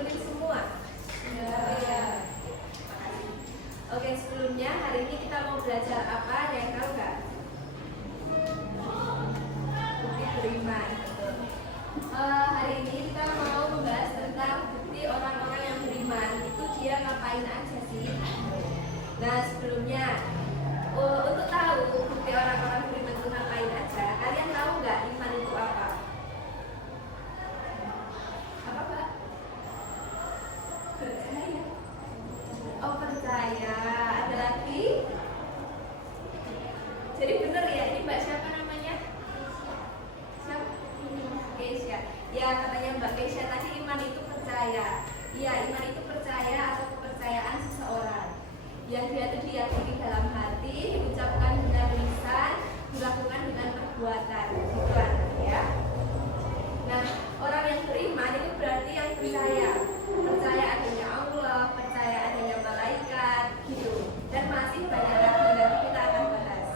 dikumpulin semua? Ya. Oke, sebelumnya hari ini kita mau belajar apa? Ada yang tahu nggak? Bukti beriman. Hari ini kita mau membahas tentang bukti orang-orang yang beriman. Itu dia ngapain aja sih? Nah, sebelumnya untuk tahu bukti orang-orang beriman itu ngapain aja, kalian tahu nggak iman itu apa? Apa, Mbak? Percaya. Oh, percaya. Ada lagi? Jadi benar ya, ini Mbak siapa namanya? Siapa? Keisha. Ya, katanya Mbak Keisha tadi iman itu percaya. Iya, iman itu percaya atau kepercayaan seseorang yang dia itu diyakini dalam hati, diucapkan dengan lisan, dilakukan dengan perbuatan. Gitu kan, ya. Nah, orang yang beriman itu berarti yang percaya adanya Allah, percaya adanya malaikat, gitu. Dan masih banyak lagi, nanti kita akan bahas.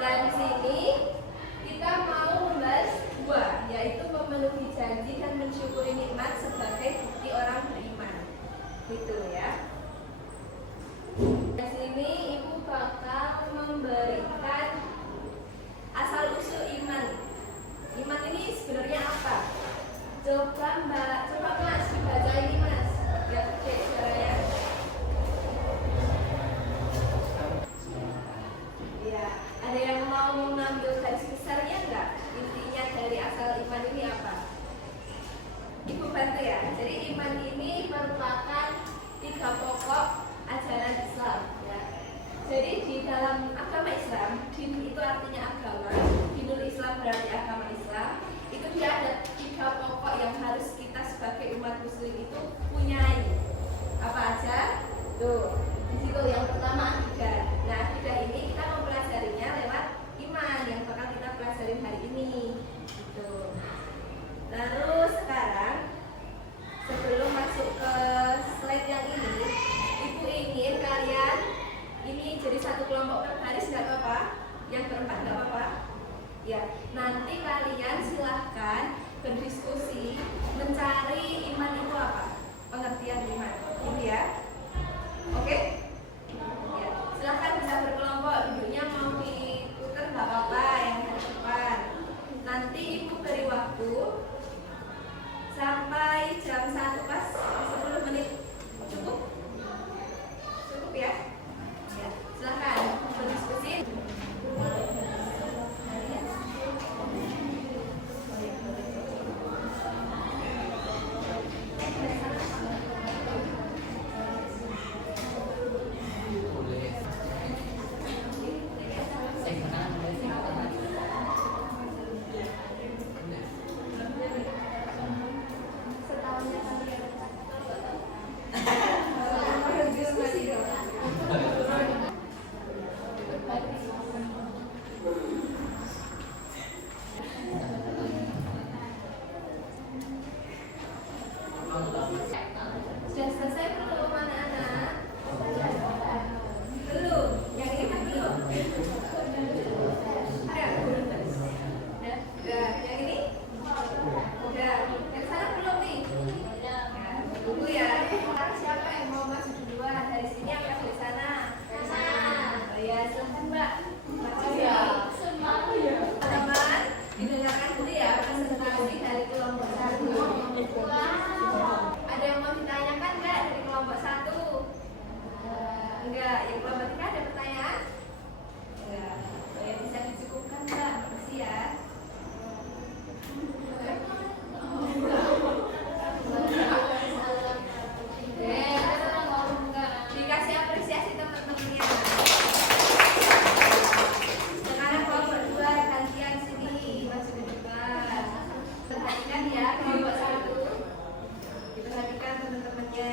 Dan di sini kita mau membahas dua, yaitu memenuhi janji dan mensyukuri nikmat sebagai bukti orang beriman. Gitu ya. Di sini Ibu bakal memberikan asal usul iman. Iman ini sebenarnya apa? Coba Mas dibaca ini Mas. Ya, cek suaranya. Ya, ada yang mau mengambil garis besarnya enggak? Intinya dari asal iman ini apa? Ibu bantu ya. Jadi iman ini merupakan 3 pokok ajaran Islam ya. Jadi di dalam agama Islam, din itu artinya agama, dinul Islam berarti agama Islam. Itu dia ada 3 pokok yang harus kita sebagai umat muslim itu punyai. Apa aja? Tuh, di situ yang pertama akidah. Nah, akidah ini kita mempelajarinya lewat iman yang bakal kita pelajarin hari ini. Gitu. Lalu sekarang sebelum masuk ke slide yang ini, Ibu ingin kalian ini jadi satu kelompok berbaris, nggak apa-apa, yang berempat nggak apa-apa. Ya, nanti kalian silahkan berdiskusi mencari iman itu apa, pengertian iman, ini ya. Oke? Ya, silahkan bisa berkelompok, duduknya mau diputar nggak apa-apa, yang di depan. Nanti Ibu beri waktu sampai jam 1 pas 10 menit. Cukup? Cukup ya? Ya, silahkan berdiskusi. Sudah selesai belum anak-anak? Belum? Yang ini kan belum? Ada? Udah? Yang ini? Udah? Yang sana belum nih? Ya, tunggu ya. Siapa yang mau masuk duluan? Dari sini apa dari sana? Dari sana. Oh ya, silahkan Mbak. Teman-teman, didengarkan dulu ya presentasi dari kelompok 1. Ada yang mau ditanyakan enggak dari kelompok 1? Enggak, yang kelompok 3 ada pertanyaan? Enggak. Ya, bisa dicukupkan Mbak, makasih ya. Dikasih apresiasi teman-temannya. Sekarang kelompok 2 gantian sini, maju ke depan. Perhatikan ya kelompok 1. Diperhatikan teman-temannya.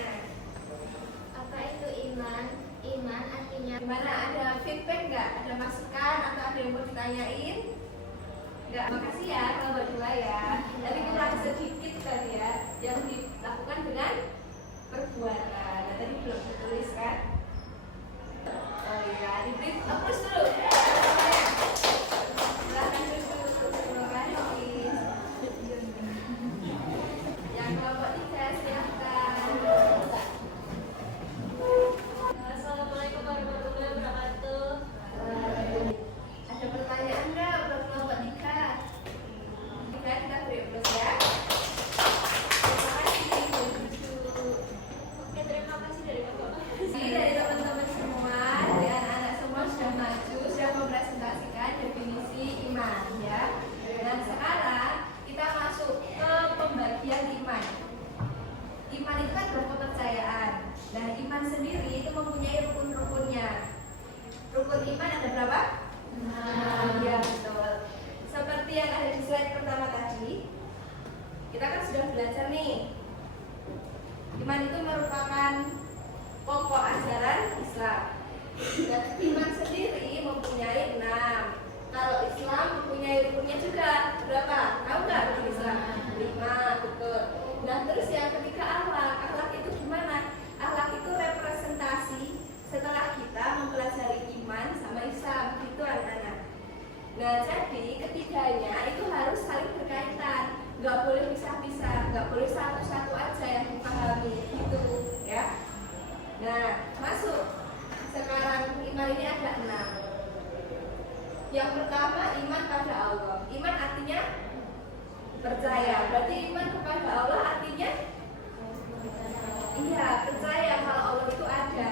Apa itu iman? Iman artinya Gimana, ada feedback nggak? Ada masukan atau ada yang mau ditanyain? Nggak, makasih ya kelompok 2 ya. Tapi kurang sedikit kan ya yang dilakukan dengan perbuatan. Nah, tadi belum ditulis kan? Oh iya, diberi terus dulu. Silahkan duduk. Terima kasih. Yang kelompok 3 silahkan. Iman itu kan berkepercayaan. Nah, iman sendiri itu mempunyai rukun-rukunnya. Rukun iman ada berapa? Ya, betul. Seperti yang ada di slide pertama tadi, kita kan sudah belajar nih. Iman itu merupakan pokok ajaran Islam. Dan iman sendiri mempunyai 6. Kalau Islam mempunyai rukunnya juga berapa? Tahu nggak rukun Islam? 5, betul. Nah, terus yang ketiga akhlak. Akhlak itu gimana? Akhlak itu representasi setelah kita mempelajari iman sama Islam, gitu anak-anak. Nah, jadi ketiganya itu harus saling berkaitan, nggak boleh pisah-pisah, nggak boleh satu-satu aja yang dipahami, gitu ya. Nah, masuk. Sekarang iman ini ada 6. Yang pertama iman pada Allah. Iman artinya percaya. Berarti iman kepada Allah artinya iya, percaya kalau Allah itu ada.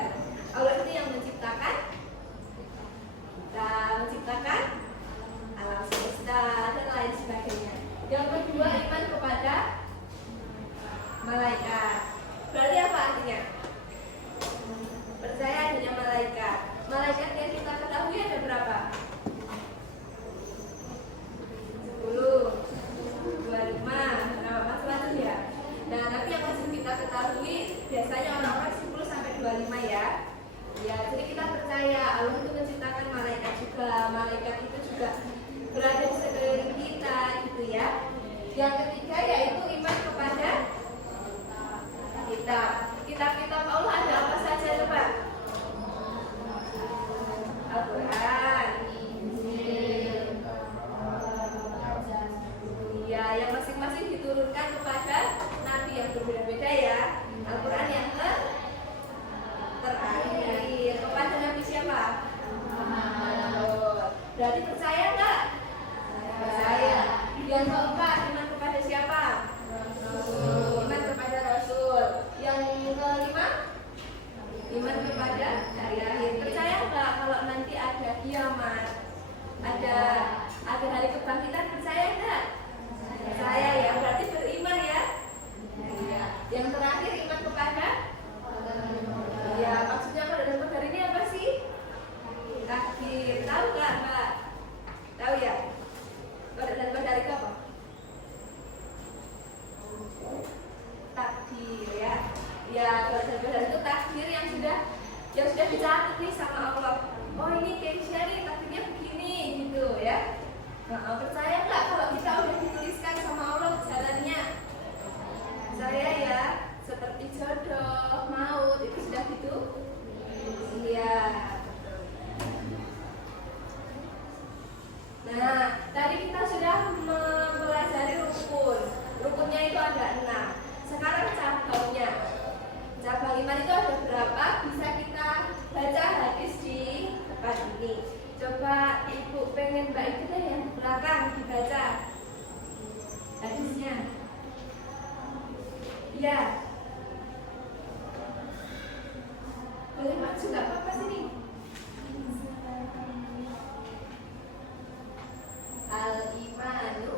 Allah itu yang menciptakan kita, menciptakan alam semesta dan lain sebagainya. Yang kedua iman kepada malaikat. Berarti apa artinya? Percaya adanya malaikat. Malaikat yang kita ketahui ada berapa? 10, 25, macam-macam ya. Nah, tapi yang masih kita ketahui biasanya orang-orang 10 sampai 25 ya. Ya, jadi kita percaya Allah itu menciptakan malaikat juga. Malaikat itu juga berada di sekeliling kita, gitu ya. Yang ketiga yaitu iman kepada kitab. Kitab-kitab Allah ada apa saja coba? Al-Quran, Injil, ya, yang masing-masing diturunkan kepada nabi yang berbeda-beda ya. Al-Quran yang terakhir kepada nabi siapa? Berarti percaya nggak? Percaya. Yang keempat iman kepada siapa? Iman kepada Rasul. Yang kelima iman kepada hari akhir. Percaya nggak kalau nanti ada kiamat, ada hari kebangkitan? Percaya nggak? Percaya ya, berarti beriman ya. Ya. Yang terakhir iman kepada ya, maksudnya kalau dalam qadar ini apa sih? Takdir. Tahu nggak Mbak? Tahu ya? Kalau dalam qadar itu apa? Takdir ya. Ya, kalau dalam qadar itu takdir yang sudah dicatat nih sama Allah. Oh, ini case-nya nih takdirnya begini gitu ya. Nah, percaya nggak kalau kita udah dituliskan sama Allah jalannya? Percaya ya, seperti jodoh, maut itu sudah gitu. Iya. Nah, tadi kita sudah mempelajari rukun. Rukunnya itu ada 6. Sekarang cabangnya. Cabang iman itu ada berapa? Bisa kita baca hadis di depan ini. Coba Ibu pengen Mbak Ibu deh yang di belakang dibaca hadisnya. Iya. Boleh maju nggak apa-apa sini. Al-imanu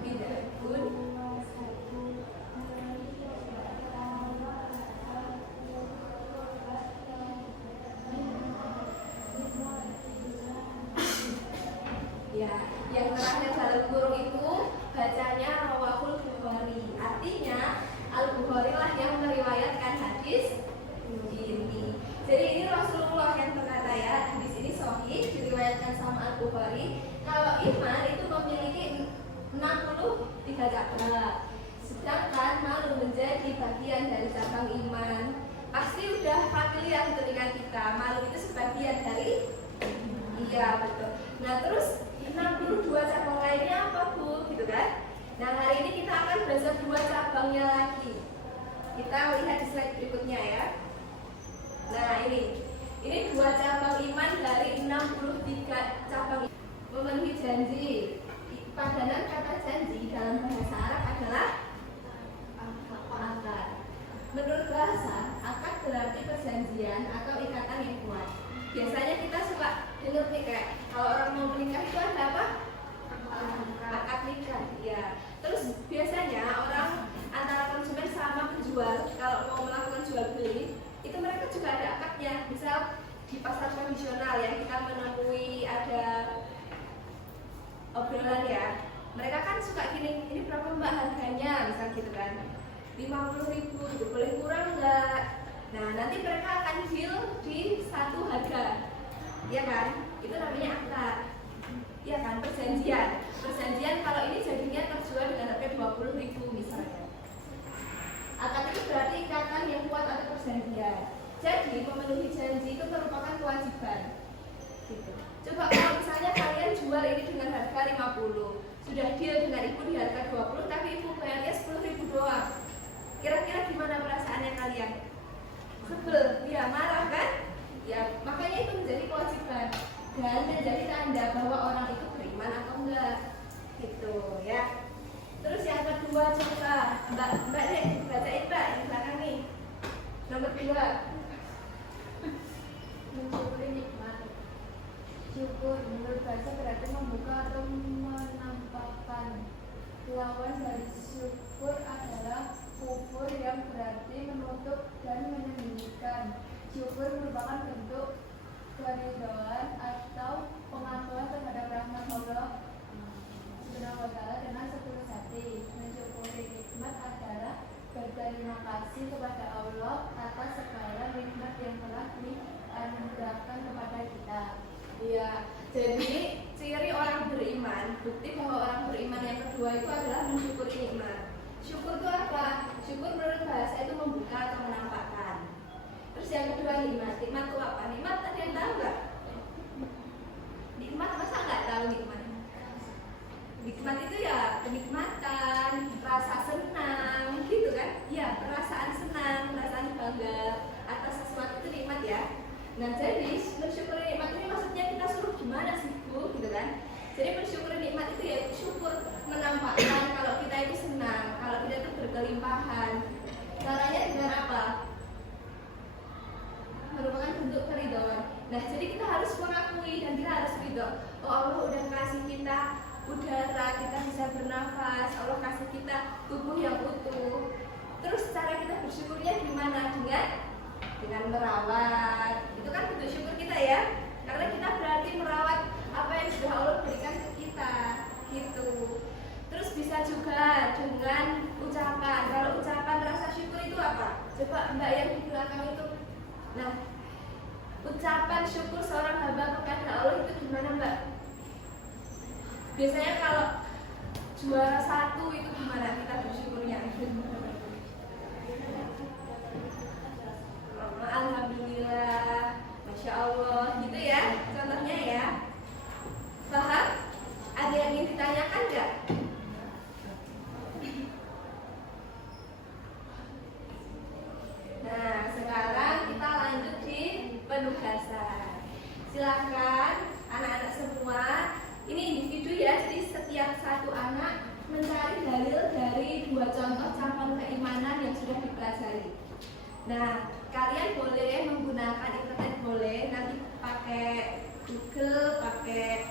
bid'atun ya, yang terakhir dalam kurung itu bacanya rawahul Bukhari. Artinya Al-Bukhari lah yang meriwayatkan hadis ini. Jadi ini Rasulullah yang berkata ya, hadis ini sahih diriwayatkan sama Al-Bukhari. Kalau iman itu memiliki 63 cabang. Sedangkan malu menjadi bagian dari cabang iman. Pasti udah familiar itu dengan kita. Malu itu sebagian dari iya, betul. Nah, terus 62 cabang lainnya apa Bu? Gitu kan? Nah, hari ini kita akan belajar 2 cabangnya lagi. Kita lihat di slide berikutnya ya. Nah, ini 2 cabang iman dari 63 cabang. Memenuhi janji. Padanan kata janji dalam bahasa Arab adalah akad. Menurut bahasa, akad berarti perjanjian atau ikatan yang kuat. Biasanya kita suka dengar nih kayak kalau orang mau menikah itu ada apa? Akad nikah. Ya. Terus biasanya gitu kan. 50.000 gitu, boleh kurang nggak? Nah nanti mereka akan deal di satu harga, ya kan? Itu namanya akad, ya kan? Perjanjian kalau ini jadinya terjual dengan harga 20.000 misalnya. Akad itu berarti ikatan yang kuat atau perjanjian. Jadi memenuhi janji itu merupakan kewajiban. Gitu. Coba kalau misalnya kalian jual ini dengan harga 50, sudah deal dengan ibu di harga 20, tapi ibu bayarnya 10.000 doang. Kira-kira gimana perasaannya kalian? Sebel, ya marah kan? Ya makanya itu menjadi kewajiban dan menjadi tanda bahwa orang itu beriman atau enggak, gitu ya. Terus yang kedua coba Mbak deh bacain Mbak yang belakang nih. Nomor 2. Mensyukuri nikmat. Syukur menurut bahasa berarti membuka atau menampakkan. Lawan dari syukur adalah kufur yang berarti menutup dan menyembunyikan. Syukur merupakan bentuk keridhaan atau pengakuan terhadap rahmat Allah Subhanahu wa Ta'ala dengan setulus hati. Mensyukuri nikmat adalah berterima kasih kepada Allah atas segala nikmat yang telah dianugerahkan kepada kita. Iya, jadi ciri orang beriman, bukti bahwa orang beriman yang kedua itu adalah mensyukuri nikmat. Syukur itu apa? Syukur menurut bahasa itu membuka atau menampakkan. Terus yang kedua nikmat. Nikmat itu apa? Nikmat ada yang tahu nggak? Nikmat masa nggak tahu nikmat? Nikmat itu ya kenikmatan, rasa senang, gitu kan? Ya, perasaan senang, perasaan bangga atas sesuatu itu nikmat ya. Nah jadi mensyukuri nikmat ini maksudnya kita suruh gimana sih Bu? Gitu kan? Jadi mensyukuri nikmat itu ya syukur menampakkan kalau kita itu senang, kalau kita itu berkelimpahan. Caranya dengan apa? Merupakan bentuk keridhaan. Nah jadi kita harus mengakui dan kita harus ridho. Oh Allah udah kasih kita udara, kita bisa bernafas, Allah kasih kita tubuh yang utuh. Terus cara kita bersyukurnya gimana? Dengan merawat. Itu kan bentuk syukur kita ya. Karena kita berarti merawat apa yang sudah Allah berikan ke kita, gitu. Terus bisa juga dengan ucapan. Kalau ucapan rasa syukur itu apa? Coba Mbak yang di belakang itu. Nah, ucapan syukur seorang hamba kepada Allah itu gimana Mbak? Biasanya kalau juara 1 itu gimana kita bersyukurnya? Alhamdulillah, Masya Allah, gitu ya contohnya ya. Paham? Ada yang ingin ditanyakan nggak? Nah, sekarang kita lanjut di penugasan. Silakan anak-anak semua. Ini individu ya, jadi setiap satu anak mencari dalil dari 2 contoh cabang keimanan yang sudah dipelajari. Nah, kalian boleh menggunakan internet, boleh nanti pakai Google, pakai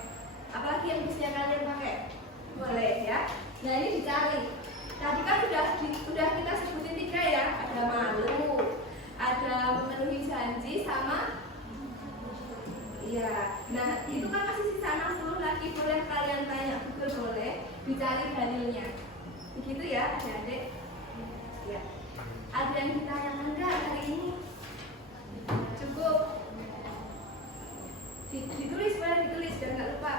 apalagi yang bisa kalian pakai, boleh ya. Nah ini dicari. Tadi kan udah kita sebutin 3 ya, ada malu, ada memenuhi janji, sama iya. Nah itu kan masih sisa 60 lagi, boleh kalian tanya Google, boleh dicari dalilnya. Begitu ya adik-adik. Ya. Ada yang ditanyakan enggak hari ini? Cukup ditulis, boleh ditulis biar nggak lupa.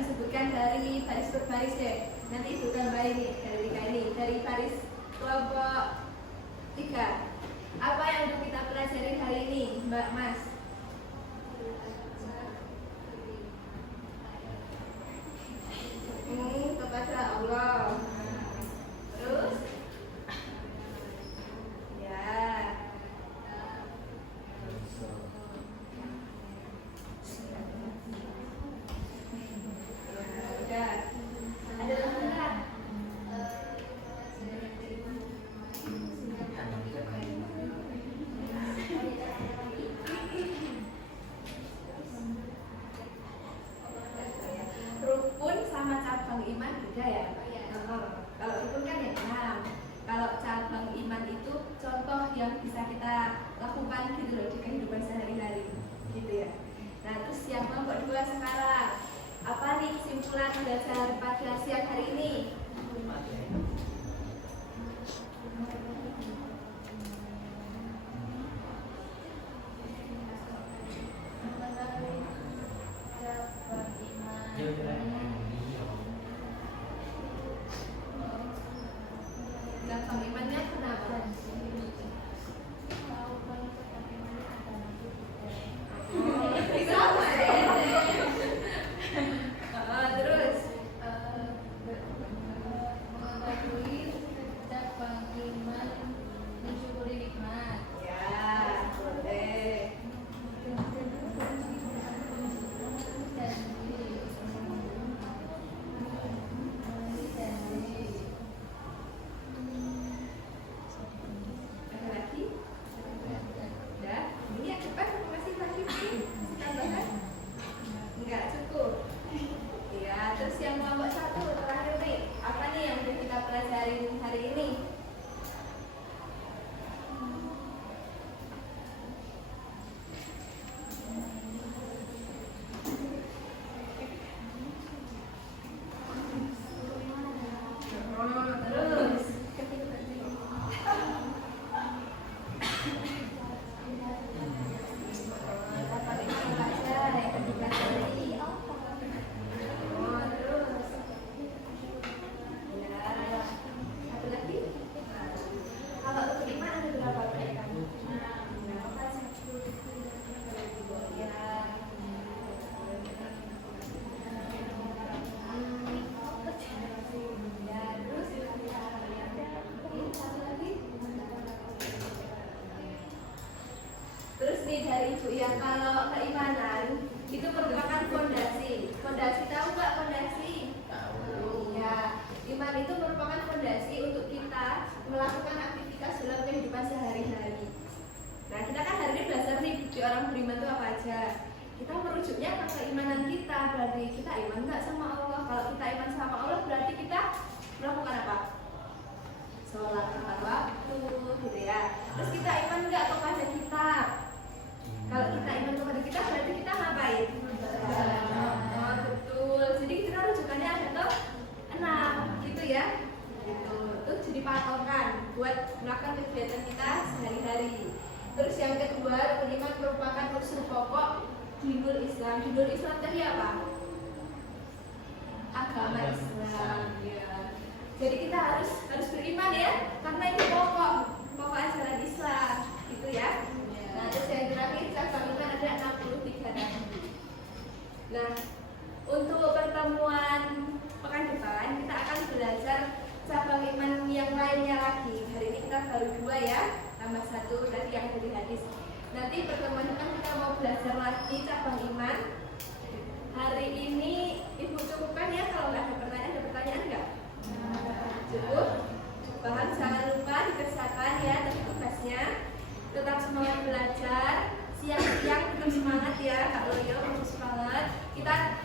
disebutkan dari baris per baris deh. Nanti Ibu tambah ini dari 3 ini, dari baris kelompok 3. Apa yang untuk kita pelajari hari ini, Mbak Mas? Kepada Allah. Terus? Ya. Udah. Ada lagi nggak? Rukun sama cabang iman beda ya? Kalau rukun kan yang 6. Kalau cabang iman itu contoh yang bisa kita lakukan gitu loh di kehidupan sehari-hari, gitu ya. Nah, terus yang kelompok 2 sekarang, apa nih kesimpulan belajar pada siang hari ini? Cabang imannya kenapa? Sama ya. Terus mengetahui cabang iman mensyukuri nikmat. ya, boleh. Ada lagi? Udah? Ini ya cepat aku kasih lagi nih. Kasih tambahan? Enggak cukup. Ya, terus yang kelompok 1 terakhir nih, apa nih yang udah kita pelajarin hari ini? Terus dapat iman belajar yang ketiga tadi. Terus ya, satu lagi. Kalau untuk iman ada berapa mereka? Ya, terus satu lagi. Terus nih dari Ibu ya, kalau keimanan itu merupakan fondasi. Fondasi tahu nggak fondasi? Ya, iman itu merupakan fondasi untuk kita melakukan aktivitas dalam kehidupan sehari-hari. Nah, kita kan hari ini belajar nih di orang beriman itu apa aja. Kita merujuknya ke keimanan kita, berarti kita iman nggak sama Allah. Kalau kita iman sama Allah, berarti kita melakukan apa? Sholat tepat waktu, gitu ya. Terus kita iman nggak kepada kitab? Kalau kita iman kepada kita, berarti kita ngapain? Oh, betul. Jadi kita rujukannya ada tuh 6, gitu ya. Gitu. Itu jadi patokan buat melakukan kegiatan kita sehari-hari. Terus yang kedua, rukun iman merupakan unsur pokok dinul Islam. Dinul Islam tadi apa? Agama Islam. Ya. Jadi kita harus beriman ya, karena itu pokok ajaran Islam, gitu ya. Nah, terus yang terakhir cabang iman ada 63 tadi. Nah, untuk pertemuan pekan depan kita akan belajar cabang iman yang lainnya lagi. Hari ini kita baru 2 ya, tambah 1 tadi yang dari hadis. Nanti pertemuan depan kita mau belajar lagi cabang iman. Hari ini Ibu cukupkan ya, kalau nggak ada pertanyaan nggak? Cukup. Paham, jangan lupa dikerjakan ya tadi tugasnya. Tetap semangat belajar. Siang-siang tetap semangat ya, Kak Loyo, tetap semangat. Kita